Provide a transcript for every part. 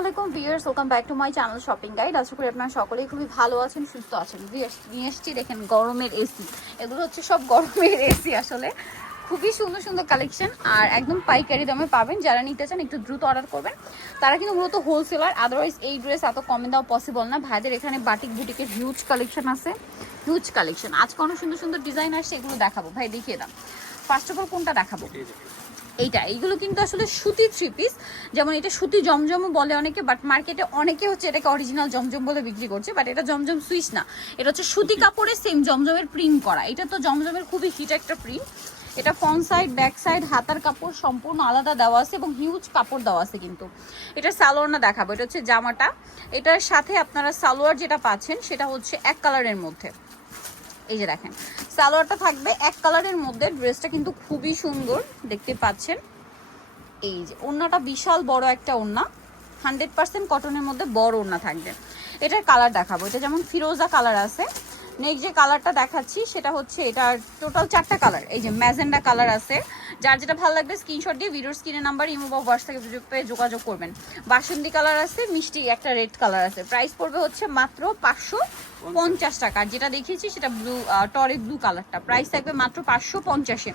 আলাইকুম viewers, welcome back to my channel shopping guide. আশা করি আপনারা সকলেই খুবই ভালো আছেন, সুস্থ আছেন। ভিউয়ার্স নিয়ে এসেছি দেখেন গরমের এসি। এগুলো হচ্ছে সব গরমের এসি। আসলে খুবই সুন্দর সুন্দর কালেকশন আর একদম পাইকারি দামে পাবেন। যারা নিতে চান একটু দ্রুত অর্ডার করবেন। তারা কিন্তু মূলত হোলসেলার, আদারওয়াইজ এই ড্রেস এত কমে দেওয়া পসিবল না। ভাইদের এখানে বাটিক বুটিকের হিউজ কালেকশন আছে, হিউজ কালেকশন। আজকে অনেক সুন্দর সুন্দর ডিজাইন আসছে, এগুলো দেখাবো। ভাই দেখিয়ে দাম। ফার্স্ট অফ অল কোনটা দেখাবো? এইগুলো কিন্তু আসলে সুতি থ্রি পিস। যেমন এটা সুতি জমজমও বলে অনেকে, বাট মার্কেটে অনেকে হচ্ছে এটাকে অরিজিনাল জমজম বলে বিক্রি করছে, বাট এটা জমজম সুইচ না, এটা হচ্ছে সুতি কাপড়ে সেম জমজমের প্রিন্ট করা। এটা তো জমজমের খুবই হিট একটা প্রিন্ট। এটা ফ্রন্ট সাইড, ব্যাক সাইড, হাতার কাপড় সম্পূর্ণ আলাদা দেওয়া আছে এবং হিউজ কাপড় দেওয়া আছে। কিন্তু এটা সালোয়ার না দেখাবো, এটা হচ্ছে জামাটা। এটার সাথে আপনারা সালোয়ার যেটা পাচ্ছেন সেটা হচ্ছে এক কালারের মধ্যে। এই যে দেখেন সালোয়ারটা থাকবে এক কালারের মধ্যে। ড্রেসটা কিন্তু খুবই সুন্দর দেখতে পাচ্ছেন। এই যে ওড়নাটা বিশাল বড় একটা ওড়না, 100% কটনের মধ্যে বড় ওড়না থাকবে। এটার কালার দেখাবো। এটা যেমন ফিরোজা কালার আছে। নেক্সট যে কালারটা দেখাচ্ছি সেটা হচ্ছে, এটার টোটাল 4টা কালার। এই যে ম্যাজেন্ডা কালার আছে। যার যেটা ভালো লাগবে স্ক্রিনশট দিয়ে ভিডিওর স্ক্রিনের নাম্বার ইমো বা হোয়াটসঅ্যাপে যোগাযোগ করবেন। বাসন্তী কালার আছে, মিষ্টি একটা রেড কালার আছে। প্রাইস পড়বে হচ্ছে মাত্র 550 টাকা। আর যেটা দেখিয়েছি সেটা ব্লু, টরে ব্লু কালারটা, প্রাইস থাকবে মাত্র 550-এ।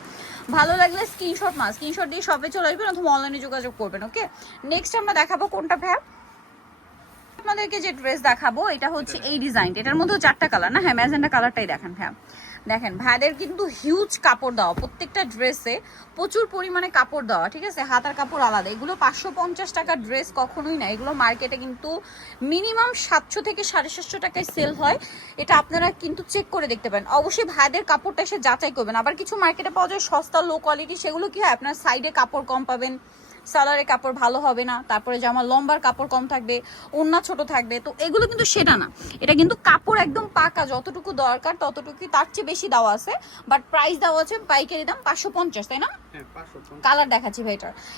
ভালো লাগলে স্ক্রিনশট দিয়ে শপে চলে আসবেন অথবা অনলাইনে যোগাযোগ করবেন। ওকে, নেক্সট আমরা দেখাবো কোনটা ভাইয়া? আপনাদেরকে যে ড্রেস দেখাবো এটা হচ্ছে এই ডিজাইন। এটার মধ্যেও 4টা কালার না? হ্যাঁ, ম্যাজেন্ডা কালারটাই দেখেন। হ্যাঁ দেখেন, ভাইদের কিন্তু হিউজ কাপড় দেওয়া, প্রত্যেকটা ড্রেসে প্রচুর পরিমাণে কাপড় দেওয়া, ঠিক আছে? হাতার কাপড় আলাদা। এগুলো 550 টাকার ড্রেস কখনোই না। এগুলো মার্কেটে কিন্তু মিনিমাম 700 থেকে 750 টাকায় সেল হয়। এটা আপনারা কিন্তু চেক করে দেখতে পারেন। অবশ্যই ভাইদের কাপড়টা এসে যাচাই করবেন। আবার কিছু মার্কেটে পাওয়া যায় সস্তা লো কোয়ালিটি, সেগুলো কি হয় আপনার সাইডে কাপড় কম পাবেন, সালোয়ারের কাপড় ভালো হবে না, তারপরে জামা লম্বার কাপড় কম থাকবে, ওড়না ছোট থাকবে। তো এগুলো কিন্তু সেটা না, এটা কিন্তু কাপড় একদম পাকা, যতটুকু দরকার ততটুকুই, তার চেয়ে বেশি দেওয়া আছে। বাট প্রাইস দেওয়া আছে পাইকারি দাম 550, তাই না? কালার দেখাচ্ছি ভাই।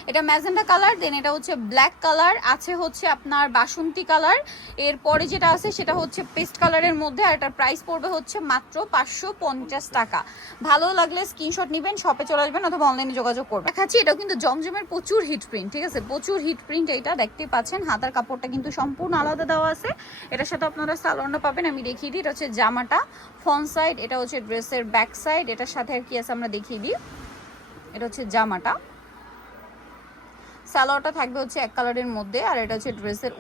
এটা ম্যাজেন্ডা কালার, দেন এটা হচ্ছে ব্ল্যাক কালার, আছে হচ্ছে আপনার বাসন্তী কালার, এরপরে যেটা আছে সেটা হচ্ছে পেস্ট কালারের মধ্যে। আর এটার প্রাইস পড়বে হচ্ছে মাত্র 550 টাকা। ভালো লাগলে স্ক্রিনশট নেবেন, শপে চলে আসবেন অথবা অনলাইনে যোগাযোগ করবেন। দেখাচ্ছি, এটাও কিন্তু জমজমের প্রচুর হিট প্রিন্ট, ঠিক আছে? প্রচুর হিট প্রিন্ট। এইটা দেখতেই পাচ্ছেন, হাতার কাপড়টা কিন্তু সম্পূর্ণ আলাদা দেওয়া আছে। এটার সাথে আপনারা সালোয়ারটা পাবেন, আমি দেখিয়ে দিই। এটা হচ্ছে জামাটা ফ্রন্ট সাইড, এটা হচ্ছে ড্রেসের ব্যাক সাইড। এটার সাথে আর কি আছে আমরা দেখিয়ে দিই। এটা হচ্ছে জামাটা, সালোয়ারটা থাকবে হচ্ছে এক কালারের মধ্যে। আর এটা হচ্ছে ড্রেসের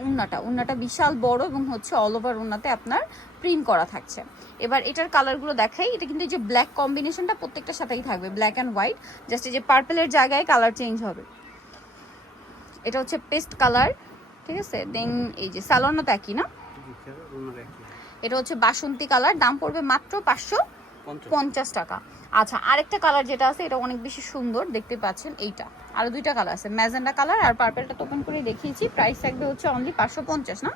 উন্নাটা বিশাল বড় এবং হচ্ছে অল ওভার উন্নাতে আপনার প্রিন্ট করা থাকছে। এবার এটার কালারগুলো দেখাই। এটা কিন্তু এই যে ব্ল্যাক কম্বিনেশনটা প্রত্যেকটার সাথেই থাকবে, ব্ল্যাক অ্যান্ড হোয়াইট, জাস্ট এই যে পার্পেলের জায়গায় কালার চেঞ্জ হবে। এটা হচ্ছে পেস্ট কালার, ঠিক আছে? দেন এই যে সালোয়ারটা তো একই না? এটা হচ্ছে বাসন্তী কালার, দাম পড়বে মাত্র 550 টাকা। আচ্ছা, আরেকটা কালার যেটা আছে এটা অনেক বেশি সুন্দর দেখতে পাচ্ছেন। এইটা আরো 2টা কালার আছে, ম্যাজেন্ডা কালার আর পার্পলটা তো ওপেন করে দেখিয়েছি। প্রাইস থাকবে হচ্ছে অনলি 550 না?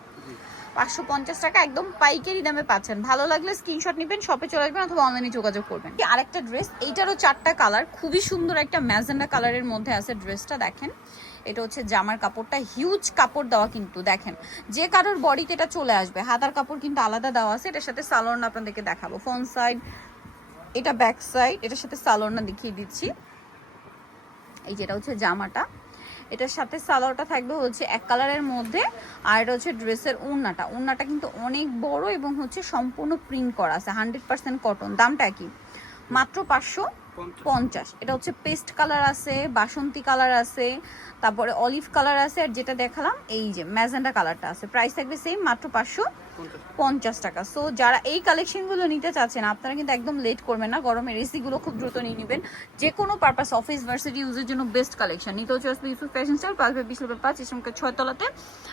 550 টাকা একদম পাইকারি দামে পাচ্ছেন। ভালো লাগলে স্ক্রিনশট নেবেন, শপে চলে আসবেন অথবা অনলাইনে যোগাযোগ করবেন। আরেকটা ড্রেস, এইটারও 4টা কালার, খুবই সুন্দর একটা ম্যাজেন্ডা কালারের মধ্যে আছে ড্রেসটা। দেখেন এটা হচ্ছে জামার কাপড়টা, হিউজ কাপড় দেওয়া কিন্তু। দেখেন যে কারোর বডিতে এটা চলে আসবে। হাতার কাপড় কিন্তু আলাদা দেওয়া আছে। এটার সাথে সালোয়ার আপনাদেরকে দেখাবো। ফ্রন্ট সাইড, এটা ব্যাক সাইড, এটার সাথে সালোয়ারটা দেখিয়ে দিচ্ছি। এই যেটা হচ্ছে জামাটা, এটার সাথে সালোয়ারটা থাকবে হচ্ছে এক কালারের মধ্যে। আর এটা হচ্ছে ড্রেসের ওড়নাটা কিন্তু অনেক বড় এবং হচ্ছে সম্পূর্ণ প্রিন্ট করা আছে, 100% কটন। দামটা কি? মাত্র 550। এটা হচ্ছে পেস্ট কালার আছে, বাসন্তী কালার আছে, তারপরে অলিভ কালার আছে, আর যেটা দেখালাম এই যে ম্যাজেন্ডা কালারটা আছে। প্রাইস থাকবে সেম, মাত্র 550 টাকা। সো যারা এই কালেকশনগুলো নিতে চাচ্ছেন আপনারা কিন্তু একদম লেট করবেন না। গরমের এসিগুলো খুব দ্রুত নিয়ে নেবেন। যে কোনো পারপাস, অফিস, ভার্সিটি ইউজের জন্য বেস্ট কালেকশন। নিতে হচ্ছে ইউসুফ ফ্যাশন স্টাইল, 5/20/5 ইসলামকে 6 তলাতে।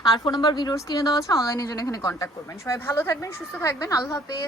আর ফোন নাম্বার ভিডিওর স্ক্রিনে দেওয়া আছে, অনলাইনের জন্য এখানে কন্ট্যাক্ট করবেন। সবাই ভালো থাকবেন, সুস্থ থাকবেন, আল্লাহ হাফেজ।